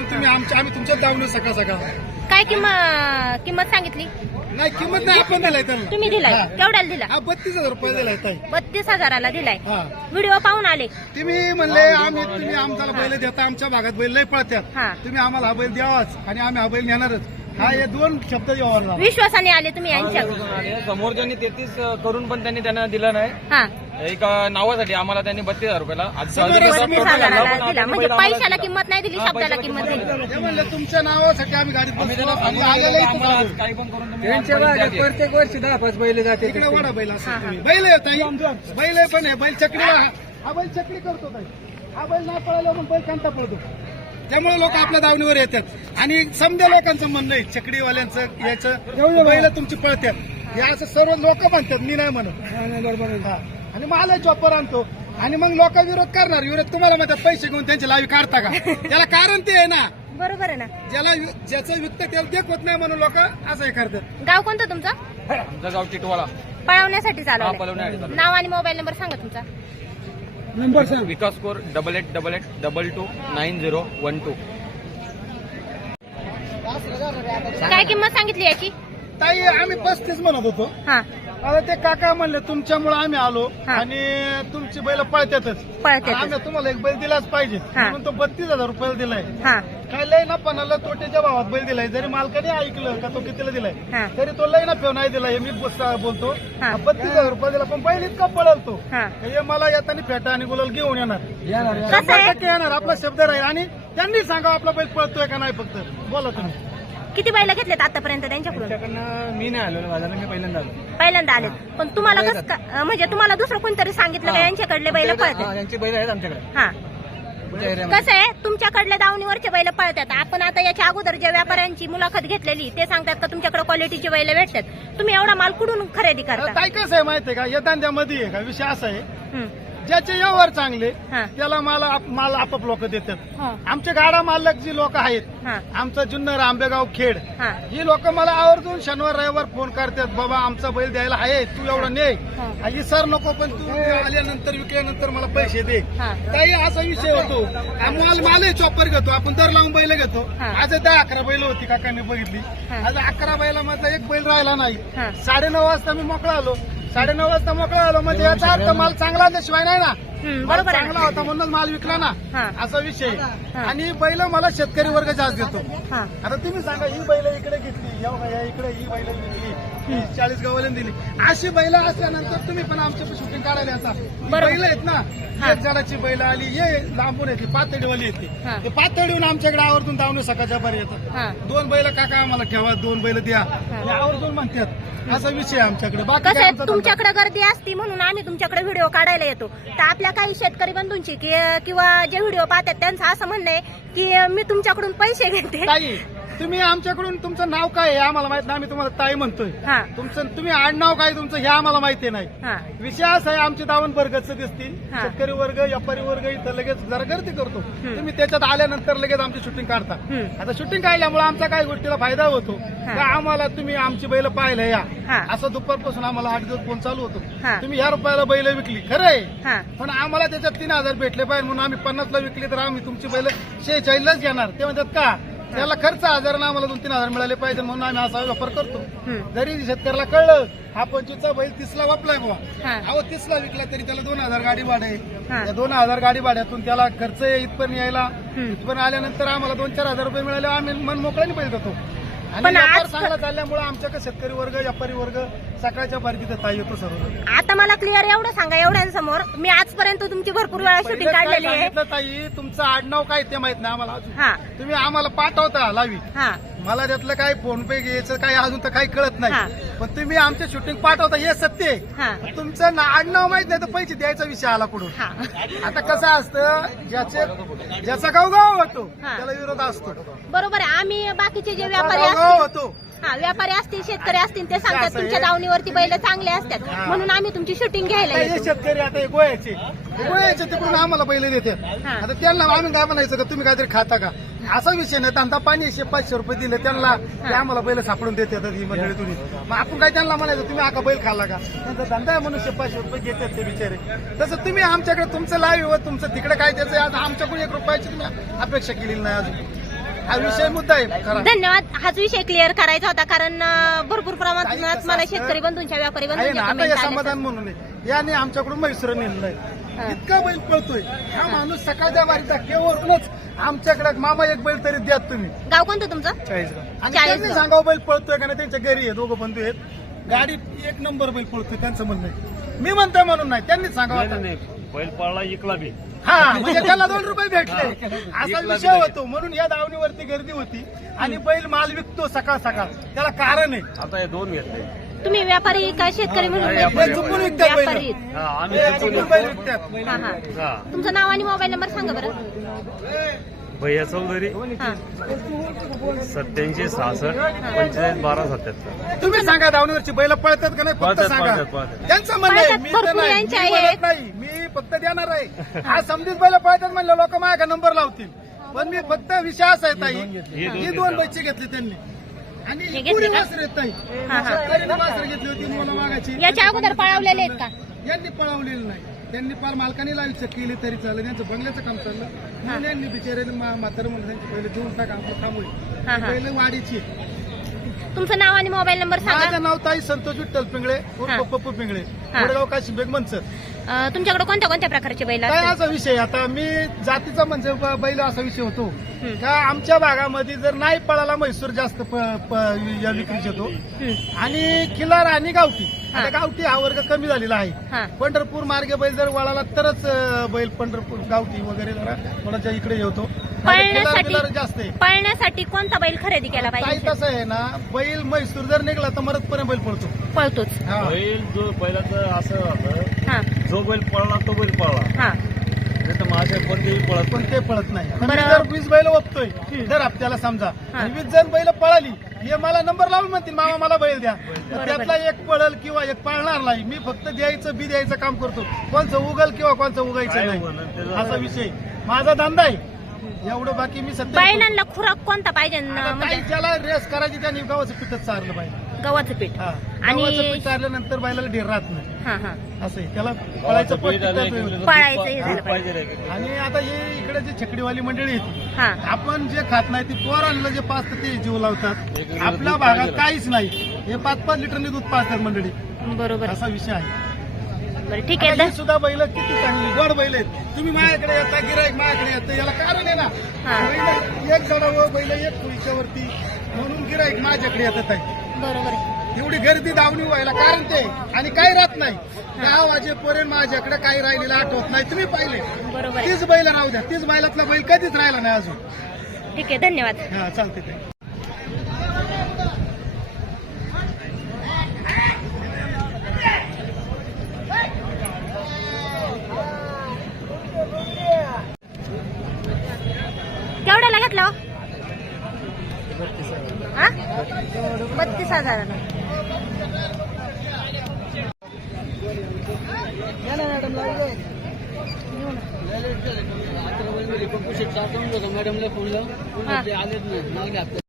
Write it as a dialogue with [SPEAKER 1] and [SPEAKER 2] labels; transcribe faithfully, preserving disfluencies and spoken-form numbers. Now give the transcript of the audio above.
[SPEAKER 1] तुम्ही आमच्या आम्ही तुमच्याच दावणं सकाळ सकाळ.
[SPEAKER 2] काय किंमत किंमत सांगितली?
[SPEAKER 1] नाही किंमत नाही, आपण दिलाय त्यांना.
[SPEAKER 2] तुम्ही दिलाय
[SPEAKER 1] हा.
[SPEAKER 2] केवढ्याला दिला?
[SPEAKER 1] हा बत्तीस हजार रुपये दिलाय ताई.
[SPEAKER 2] बत्तीस हजाराला दिलाय.
[SPEAKER 1] हा
[SPEAKER 2] व्हिडिओ पाहून आले.
[SPEAKER 1] तुम्ही म्हणले आम्ही तुम्ही आम्हाला बैल देता, आमच्या भागात बैल लय पळतात,
[SPEAKER 2] हा.
[SPEAKER 1] तुम्ही आम्हाला हा बैल द्यावाच आणि आम्ही हा बैल नेणारच. हा हे दोन शब्द व्यवहार झाला.
[SPEAKER 2] विश्वासाने आले तुम्ही यांच्या.
[SPEAKER 3] समोरच्यांनी तेहतीस करून पण त्यांनी त्यांना दिलं नाही.
[SPEAKER 2] हा
[SPEAKER 3] एक नावासाठी आम्हाला त्यांनी बत्तीस हजार रुपयाला आज
[SPEAKER 1] समोर
[SPEAKER 3] चालू दिवसात
[SPEAKER 2] बत्तीस
[SPEAKER 3] total
[SPEAKER 2] हजाराला
[SPEAKER 3] झाला, पण
[SPEAKER 2] दिला.
[SPEAKER 3] आपण
[SPEAKER 2] म्हणजे
[SPEAKER 3] बैल आम्हाला
[SPEAKER 2] पैशाला
[SPEAKER 3] दिला.
[SPEAKER 2] किंमत नाही दिली,
[SPEAKER 3] हा,
[SPEAKER 2] शब्दाला
[SPEAKER 3] पैशाला
[SPEAKER 2] किंमत
[SPEAKER 3] किंमत
[SPEAKER 2] दिली.
[SPEAKER 1] ते म्हणले तुमच्या नावासाठी आम्ही गाडीत
[SPEAKER 3] आम्ही
[SPEAKER 1] बसलो
[SPEAKER 3] त्याला
[SPEAKER 1] आणि
[SPEAKER 3] सांगून
[SPEAKER 1] आलेलं
[SPEAKER 3] आम्हाला
[SPEAKER 1] इथं
[SPEAKER 3] काही पण करून तुम्ही
[SPEAKER 4] त्यांच्या
[SPEAKER 3] आज बैल
[SPEAKER 4] भागात
[SPEAKER 3] द्या.
[SPEAKER 4] प्रत्येक वर्षी दहा पाच बैल जाते.
[SPEAKER 1] इकडे वडा बैल असं तुम्ही बैल आहे ताई, बैल आहे पण आहे बैल चकडीला. हा बैल चकडी करतो ताई. हा बैल नाही पळाला पण बैल कांता पळतो. त्यामुळे लोक आपल्या दावणीवर येतात आणि समजा लोकांचं म्हणणं आहे चकडीवाल्यांचं याचं बैल तुमची पळतात, हे असं सर्व लोक म्हणतात, मी नाही म्हणत. बरोबर. आणि मला चॉपर आणतो आणि मग लोक विरोध करणार. विरोध तुम्हाला म्हणतात पैसे घेऊन त्यांची लावी काढता का? त्याला कारण ते आहे ना,
[SPEAKER 2] बरोबर आहे ना.
[SPEAKER 1] ज्याला ज्याचं विकत त्याला देखवत नाही म्हणून लोक असं हे करतात.
[SPEAKER 2] गाव कोणतं तुमचं?
[SPEAKER 3] आमचं गाव टिटवाळा.
[SPEAKER 2] पळवण्यासाठी
[SPEAKER 3] हा,
[SPEAKER 2] चालवलंय.
[SPEAKER 3] पळवण्यासाठी चालवलंय.
[SPEAKER 2] नाव आणि मोबाईल नंबर सांगा तुमचा.
[SPEAKER 1] नंबर सांग.
[SPEAKER 3] विकास स्कोर double eight double eight double two nine zero one two.
[SPEAKER 2] काय किंमत सांगितली याची?
[SPEAKER 1] ताई आम्ही पस्तीस म्हणत होतो,
[SPEAKER 2] हा
[SPEAKER 1] आता ते काका म्हणले तुमच्यामुळे आम्ही आलो
[SPEAKER 2] हा.
[SPEAKER 1] आणि तुमची बैल पळतातच,
[SPEAKER 2] पळतातच.
[SPEAKER 1] आम्ही तुम्हाला एक बैल दिलाच पाहिजे
[SPEAKER 2] हा.
[SPEAKER 1] म्हणून तो बत्तीस हजार रुपयाला दिलाय.
[SPEAKER 2] हा
[SPEAKER 1] काय लय ना पणाला तोट्याच्या भावात बैल दिलाय. जरी मालकाने ऐकलं का तो कितीला दिलाय
[SPEAKER 2] हा.
[SPEAKER 1] तरी तो लय ना फेव नाही दिला. हे मी बस- बोलतो
[SPEAKER 2] हा.
[SPEAKER 1] बत्तीस हजार रुपये दिला, पण बैल इतका पळतो
[SPEAKER 2] हा.
[SPEAKER 1] हे मला येताना फेटा आणि गुलाल घेऊन येणार,
[SPEAKER 2] कसं
[SPEAKER 1] शंभर
[SPEAKER 2] आहे?
[SPEAKER 1] टक्के येणार. आपला शब्द राहील आणि त्यांनी सांगा आपला बैल पळतोय का नाही. फक्त बोला तुम्ही.
[SPEAKER 2] किती बैल घेतलेत आतापर्यंत त्यांच्याकडून?
[SPEAKER 4] त्यांच्याकडनं मी नाही आलो बाजारला, मी पहिल्यांदा आलो.
[SPEAKER 2] पहिल्यांदा आलेत. पण तुम्हाला कसं का- म्हणजे तुम्हाला दुसरं कोणतरी सांगितलं का यांच्याकडले बैल
[SPEAKER 4] हा,
[SPEAKER 2] पळतात?
[SPEAKER 4] यांची बैल आहेत आमच्याकडे
[SPEAKER 2] हा
[SPEAKER 4] तुमच्या एरियामध्ये.
[SPEAKER 2] कसं आहे, तुमच्याकडल्या दावणीवरचे बैल पळतात. आपण आता याच्या अगोदर ज्या व्यापाऱ्यांची मुलाखत घेतलेली ते सांगतात का तुमच्याकडे क्वालिटीचे बैल भेटतात. तुम्ही एवढा माल कुठून खरेदी करता?
[SPEAKER 1] काय कसं आहे माहितीये का, या धंद्यामध्ये आहे का विषय असा आहे,
[SPEAKER 2] हं.
[SPEAKER 1] ज्याचे व्यवहार चांगले
[SPEAKER 2] हा.
[SPEAKER 1] त्याला माल आप- माल आपाप लोक देतात.
[SPEAKER 2] हा.
[SPEAKER 1] आमचे गाडा मालक जी लोक आहेत,
[SPEAKER 2] हा.
[SPEAKER 1] आमचं जुन्नर आंबेगाव खेड,
[SPEAKER 2] हा.
[SPEAKER 1] ही लोक मला आवर्जून शनिवार रविवार फोन करतात, बाबा आमचा बैल द्यायला आहे, तू एवढा ने
[SPEAKER 2] हा.
[SPEAKER 1] ही सर नको, पण तू आल्यानंतर विकल्यानंतर मला पैसे दे.
[SPEAKER 2] हा.
[SPEAKER 1] काही असा विषय होतो. हा माल माल चॉपर घेतो आपण, दर लावून बैल घेतो.
[SPEAKER 2] हा.
[SPEAKER 1] आज दहा अकरा बैल होती काकांनी बघितली,
[SPEAKER 2] हा.
[SPEAKER 1] आज अकरा बैला माझा एक बैल राहिला नाही.
[SPEAKER 2] हा.
[SPEAKER 1] साडेनऊ वाजता मी मोकळा आलो, साडेनऊ वाजता मोकळा आलो म्हणजे याचा अर्थ माल चांगला आल्याशिवाय नाही ना.
[SPEAKER 2] हं,
[SPEAKER 1] माल
[SPEAKER 2] बरोबर आहे
[SPEAKER 1] चांगला
[SPEAKER 2] ना.
[SPEAKER 1] होता म्हणून माल विकला ना,
[SPEAKER 2] हा.
[SPEAKER 1] असा विषय.
[SPEAKER 2] हा.
[SPEAKER 1] आणि बैल मला शेतकरी वर्ग जास्त देतो.
[SPEAKER 2] हा.
[SPEAKER 1] आता तुम्ही सांगा, ही बैल इकडे घेतली, या बघा, या इकडे ही बैल विकली, ही चाळीस गावाला दिली. अशी बैल असल्यानंतर तुम्ही पण आमच्या शूटिंग काढायला येता.
[SPEAKER 2] बरोबर.
[SPEAKER 1] बैल आहेत ना,
[SPEAKER 2] हा.
[SPEAKER 1] एक झाडाची बैल आली, ये लांबून येते, पातळीवाली येते,
[SPEAKER 2] हा.
[SPEAKER 1] ते पातळीहून आमच्याकडे आवर्जून धावणे सकाळच्या बरं येतात.
[SPEAKER 2] हा.
[SPEAKER 1] दोन बैल काका आम्हाला ठेवा, दोन बैल द्या, हे आवर्जून म्हणतात. असा विषय आहे आमच्याकडे. बाकी
[SPEAKER 2] कसं
[SPEAKER 1] काय
[SPEAKER 2] आहे,
[SPEAKER 1] आमचा धंदा.
[SPEAKER 2] तुमच्याकडे गर्दी असती म्हणून आम्ही तुमच्याकडे व्हिडिओ काढायला येतो. तर आपल्या काही शेतकरी बंधूंची कि- किंवा जे व्हिडिओ पाहतात त्यांचं असं म्हणणं आहे की मी तुमच्याकडून पैसे घेते.
[SPEAKER 1] ताई, तुम्ही आमच्याकडून तुमचं नाव काय आहे आम्हाला माहित नाही, आम्ही तुम्हाला ताई म्हणतोय.
[SPEAKER 2] हा.
[SPEAKER 1] तुमचं तुम्ही आडनाव काय तुमचं हे आम्हाला माहिती नाही.
[SPEAKER 2] हा.
[SPEAKER 1] विषय असा आहे, आमची दावण बरगतचं दिसतील,
[SPEAKER 2] हा.
[SPEAKER 1] शेतकरी वर्ग व्यापारी वर्ग इथं लगेच जरा गर्दी करतो. तुम्ही त्याच्यात आल्यानंतर लगेच आमची शूटिंग काढता.
[SPEAKER 2] हं.
[SPEAKER 1] आता शूटिंग काढल्यामुळे आमचा काही गोष्टीला फायदा होतो
[SPEAKER 2] हा.
[SPEAKER 1] का आम्हाला तुम्ही आमची बैल पाहायला या,
[SPEAKER 2] हा.
[SPEAKER 1] असं दुपारपासून आम्हाला आठ दिवस फोन चालू होतो.
[SPEAKER 2] हा.
[SPEAKER 1] तुम्ही ह्या रुपयाला बैल विकली, खरं आहे,
[SPEAKER 2] हा.
[SPEAKER 1] पण आम्हाला त्याच्यात तीन हजार भेटले पाहिजे म्हणून आम्ही पन्नासला विकली तर आम्ही तुमची बैल शेहेचाळीसलाच घेणार. ते म्हणतात का त्याला खर्च हजारानं आम्हाला दोन तीन हजार मिळाले पाहिजे म्हणून आम्ही असा वापर करतो.
[SPEAKER 2] हं.
[SPEAKER 1] जरी शेतकऱ्याला कळलं हा पंचवीसचा बैल तीसला वापलाय बुवा,
[SPEAKER 2] हा.
[SPEAKER 1] अहो तीसला विकला तरी त्याला दोन हजार गाडी भाडे आहे.
[SPEAKER 2] हा.
[SPEAKER 1] त्या दोन हजार गाडी भाड्यातून त्याला खर्च आहे इथपर्यंत यायला,
[SPEAKER 2] हं.
[SPEAKER 1] इथपर्यंत आल्यानंतर आम्हाला दोन चार हजार रुपये मिळाले, आम्ही मन मोकळ्याने पैसे देतो. आणि
[SPEAKER 2] पण
[SPEAKER 1] व्यापार
[SPEAKER 2] आज-
[SPEAKER 1] चांगला चालल्यामुळे आमच्याकडे शेतकरी वर्ग व्यापारी वर्ग सकाळच्या बारकीत ताई येतो सर्व.
[SPEAKER 2] आता मला क्लिअर एवढं सांगा एवढ्यांसमोर, मी आजपर्यंत तुमची भरपूर वेळा शूटिंग
[SPEAKER 1] पहिलं काय
[SPEAKER 2] काढलेली आहे.
[SPEAKER 1] सांगितलं ताई, तुमचं आडनाव काय ते माहित नाही आम्हाला अजून.
[SPEAKER 2] हा.
[SPEAKER 1] तुम्ही आम्हाला पाठवता लावी,
[SPEAKER 2] हा.
[SPEAKER 1] मला त्यातलं काही फोन पे घ्यायचं काही अजून तर काही कळत
[SPEAKER 2] हा.
[SPEAKER 1] नाही, पण तुम्ही आमचे शूटिंग पाठवता हे सत्य आहे.
[SPEAKER 2] हा.
[SPEAKER 1] तुमचं ना- आडनाव माहित नाही तर पैसे द्यायचा विषय आला कुठून.
[SPEAKER 2] हा.
[SPEAKER 1] आता कसं असतं, ज्याचे ज्याचा गावगाव होतो
[SPEAKER 2] हा.
[SPEAKER 1] त्याला विरोध असतो.
[SPEAKER 2] बरोबर आहे. आम्ही बाकीचे जे व्यापारी
[SPEAKER 1] गावगाव
[SPEAKER 2] असतील,
[SPEAKER 1] होतो.
[SPEAKER 2] हा व्यापारी असतील शेतकरी असतील ते सांगतात
[SPEAKER 1] असं आहे.
[SPEAKER 2] तुमच्या दावणीवरती बैल चांगले असतात
[SPEAKER 1] हा.
[SPEAKER 2] म्हणून आम्ही तुमची शूटिंग घ्यायला
[SPEAKER 1] आता हे
[SPEAKER 2] येतो.
[SPEAKER 1] शेतकरी आता हे गोळ्याचे हे गोळ्याचे तिकडून आम्हाला पहिले देते.
[SPEAKER 2] हा.
[SPEAKER 1] आता त्यांना आम्ही काय म्हणायचं का तुम्ही काहीतरी खाता का, असा विषय नाही. धंदा पाणी एकशे पाचशे रुपये दिले त्यांना, ते आम्हाला बैल सापडून देतात ही मंडळी तुम्ही. मग आपण काय त्यांना म्हणायचं तुम्ही आका बैल खाल्ला का, त्यांचा धंदा आहे म्हणून शे पाचशे रुपये घेतात ते बिचारे. तसं तुम्ही आमच्याकडे तुमचं लाईव्ह तुमचं तिकडे काय त्याचं, आज आमच्याकडून एक रुपयाची तुम्ही अपेक्षा केलेली नाही अजून. हा विषय मुद्दा आहे खरा.
[SPEAKER 2] धन्यवाद. हाच विषय क्लिअर करायचा होता, कारण अं, भरपूर प्रमाणात मला शेतकरी बंधूंच्या व्यापारी
[SPEAKER 1] आहे ना
[SPEAKER 2] बंधूंच्या
[SPEAKER 1] आता
[SPEAKER 2] comment
[SPEAKER 1] हे
[SPEAKER 2] आल्या.
[SPEAKER 1] समाधान म्हणून आहे. याने आमच्याकडून म्हैसूर नेलेलं
[SPEAKER 2] हा.
[SPEAKER 1] आहे. इतका बैल पळतोय हा माणूस सकाळच्या वारीचा केवळूनच आमच्याकडे मामा एक बैल तरी द्या तुम्ही
[SPEAKER 2] गाव कोणतं तुमचं?
[SPEAKER 1] आणि
[SPEAKER 2] चाळीसगाव.
[SPEAKER 1] त्यांनी सांगावं बैल पळतोय का नाही. त्यांच्या घरी आहे दोघं बंधू आहेत. गाडी एक नंबर बैल पळतोय त्यांचं म्हणणं आहे. मी म्हणतोय म्हणून नाही, त्यांनीच सांगावं आता.
[SPEAKER 5] बैल पाळला इकला बी
[SPEAKER 1] हा म्हणजे त्याला दोन रुपये भेटले असा विषय होतो. म्हणून या दावणीवरती गर्दी होती आणि बैल माल विकतो सकाळ सकाळ. त्याला कारण आहे.
[SPEAKER 5] आता हे दोन घेतले.
[SPEAKER 2] तुम्ही व्यापारी का शेतकरी म्हणून?
[SPEAKER 1] हे चुकून विकतात बैल.
[SPEAKER 2] व्यापारी.
[SPEAKER 5] हा, आम्ही
[SPEAKER 1] हे
[SPEAKER 5] चुकून
[SPEAKER 1] चुकून बैल विकतात.
[SPEAKER 2] हा हा.
[SPEAKER 5] हा.
[SPEAKER 2] तुमचं नाव आणि मोबाईल नंबर सांगा बरं.
[SPEAKER 5] भैया चौधरी
[SPEAKER 2] हा.
[SPEAKER 5] सत्याऐंशी सहासष्ट पंचेचाळीस बारा सत्याहत्तर.
[SPEAKER 1] तुम्ही सांगा दावणीवरची बैल पळतात का नाही फक्त
[SPEAKER 5] पळतात,
[SPEAKER 1] सांगा.
[SPEAKER 5] पळतात, पळतात.
[SPEAKER 1] त्यांचं म्हणणं आहे.
[SPEAKER 2] पळतात,
[SPEAKER 1] मी तर
[SPEAKER 2] भरपूर
[SPEAKER 1] नाही
[SPEAKER 2] यांचे
[SPEAKER 1] मी
[SPEAKER 2] आहेत.
[SPEAKER 1] म्हणत नाही. मी फक्त देणार आहे. हा समजीत बैल पळतात म्हणलं लोक माझ्या नंबर लावतील. पण मी फक्त विषय असा आहे ताई ही दोन बैची घेतली त्यांनी
[SPEAKER 2] हे
[SPEAKER 1] आणि
[SPEAKER 2] घेतले
[SPEAKER 1] पुरी
[SPEAKER 2] का?
[SPEAKER 1] वासर येत ताई.
[SPEAKER 2] हा, हा.
[SPEAKER 1] शेतकऱ्यांनी वासर घेतली होती मला मागायची.
[SPEAKER 2] याच्या अगोदर पळवलेले आहेत का?
[SPEAKER 1] यांनी पळवलेलं नाही. त्यांनी फार मालकाने लावी चेक केली तरी चाललं. त्यांचं बंगल्याचं काम चाललं म्हणून यांनी बिचारे म्हातारं म्हणून त्यांचे पहिले देऊन टाका आपलं
[SPEAKER 2] हा,
[SPEAKER 1] थांबू
[SPEAKER 2] हा.
[SPEAKER 1] पहिले वाडीची.
[SPEAKER 2] तुमचं नाव आणि मोबाईल नंबर सांगा.
[SPEAKER 1] माझं नाव ताई संतोष विठ्ठल पिंगळे
[SPEAKER 2] हा.
[SPEAKER 1] उर्फ पप्पू पिंगळे
[SPEAKER 2] हा.
[SPEAKER 1] वडगाव काशी बेगमनसर.
[SPEAKER 2] अं, तुमच्याकडे कोणत्या कोणत्या प्रकारचे बैल
[SPEAKER 1] काय
[SPEAKER 2] असतात?
[SPEAKER 1] असा विषय आता मी जातीचा म्हणजे ब- बैल असा विषय होतो
[SPEAKER 2] हम्म.
[SPEAKER 1] का आमच्या भागामध्ये जर नाही पळाला म्हैसूर जास्त प- प- या विक्रीच येतो
[SPEAKER 2] हम्म.
[SPEAKER 1] आणि किल्लार आणि गावठी.
[SPEAKER 2] हा.
[SPEAKER 1] आता गावठी हा वर्ग कमी झालेला आहे.
[SPEAKER 2] हा.
[SPEAKER 1] पंढरपूर मार्गे बैल जर वळाला तरच अं, बैल पंढरपूर गावठी वगैरे जरा कोणाच्या इकडे येतो.
[SPEAKER 2] पळण्यासाठी
[SPEAKER 1] किल्लार जास्त आहे.
[SPEAKER 2] पळण्यासाठी कोणता बैल खरेदी केला
[SPEAKER 1] काही
[SPEAKER 2] पाहिजे?
[SPEAKER 1] तसं आहे ना बैल म्हैसूर जर निघला तर मरतपर्यंत बैल पळतो.
[SPEAKER 2] पळतोच.
[SPEAKER 1] हा.
[SPEAKER 5] बैल जो बैलाचं असं होतं,
[SPEAKER 2] हा
[SPEAKER 5] जो बैल पळला तो बैल पळला,
[SPEAKER 2] हा.
[SPEAKER 5] नाही तर माझ्या कोणते बी पळत
[SPEAKER 1] पण ते पळत नाही. आता मी
[SPEAKER 2] बरं.
[SPEAKER 1] जर वीस बैल ओपतोय दर हप्त्याला समजा
[SPEAKER 2] हा.
[SPEAKER 1] आणि वीस जण बैल पळाली हे मला नंबर लावून म्हणतील मामा मला बैल द्या. तर
[SPEAKER 2] बरोबर.
[SPEAKER 1] त्यातला एक पळल किंवा एक पळणार नाही. मी फक्त द्यायचं बी द्यायचं काम करतो. कोणचं उगल किंवा कोणचं उगायचं
[SPEAKER 5] काय
[SPEAKER 1] नाही
[SPEAKER 5] उगल आणि त्याचं-
[SPEAKER 1] असा विषय माझा धंदा आहे. एवढं बाकी मी सध्या
[SPEAKER 2] बैलांना खुराक कोणता पाहिजे न-
[SPEAKER 1] आता
[SPEAKER 2] म्हणजे
[SPEAKER 1] काही ज्याला रेस करायची त्याने गव्हाचं पिठच चारलं पाहिजे.
[SPEAKER 2] गव्हाचं पीठ.
[SPEAKER 1] हा
[SPEAKER 2] आणि-
[SPEAKER 1] गव्हाचं पीठ चारल्यानंतर बैलाला ढेर राहत नाही.
[SPEAKER 2] हा हा.
[SPEAKER 1] असं आहे त्याला
[SPEAKER 5] गव्हाचं
[SPEAKER 1] पळायचं
[SPEAKER 5] पीठ
[SPEAKER 1] पौष्टिक
[SPEAKER 5] आलं
[SPEAKER 1] तत्व
[SPEAKER 5] की
[SPEAKER 1] आहे.
[SPEAKER 2] पळायचं हे
[SPEAKER 5] दूध
[SPEAKER 2] झालं
[SPEAKER 5] पाहिजे रे.
[SPEAKER 1] आणि आता हे इकडे जे छकडीवाली मंडळी येते
[SPEAKER 2] हा.
[SPEAKER 1] आपण जे खात नाही ते पोरांना जे पाचतं ते जीव लावतात.
[SPEAKER 5] एक लिटर
[SPEAKER 1] आपल्या
[SPEAKER 5] दूध
[SPEAKER 1] भागात
[SPEAKER 5] पाहिजे.
[SPEAKER 1] काहीच नाही. हे पाच पाच लिटरने दूध पाजतात मंडळी.
[SPEAKER 2] बरोबर.
[SPEAKER 1] असा विषय आहे.
[SPEAKER 2] बरं ठीक आहे.
[SPEAKER 1] आता ही
[SPEAKER 2] ध-
[SPEAKER 1] सुद्धा बैल किती चांगली गोड बैल आहेत. तुम्ही माझ्याकडे येता गिराईक माझ्याकडे येतं याला कारण आहे ना.
[SPEAKER 2] हा.
[SPEAKER 1] बैल एक जणावं बैल एक पुळीच्या वरती म्हणून गिराईक माझ्याकडे येतात आहे.
[SPEAKER 2] बरोबर आहे.
[SPEAKER 1] एवढी गर्दी दावणी व्हायला कारण ते आणि काही राहत नाही. दहा वाजेपर्यंत माझ्याकडे काही राहिलेलं आठवत नाही. तुम्ही पाहिले
[SPEAKER 2] बरोबर आहे.
[SPEAKER 1] तीच बैल राहू द्या. तीच बैलातला बैल कधीच राहिला नाही अजून.
[SPEAKER 2] ठीक आहे. धन्यवाद.
[SPEAKER 1] हा चालते ते.
[SPEAKER 2] केवढ्याला घेतला हो? हा? बत्तीस हजार.
[SPEAKER 4] मॅडमला फोन लावून
[SPEAKER 2] हा.
[SPEAKER 4] आलेच नाही.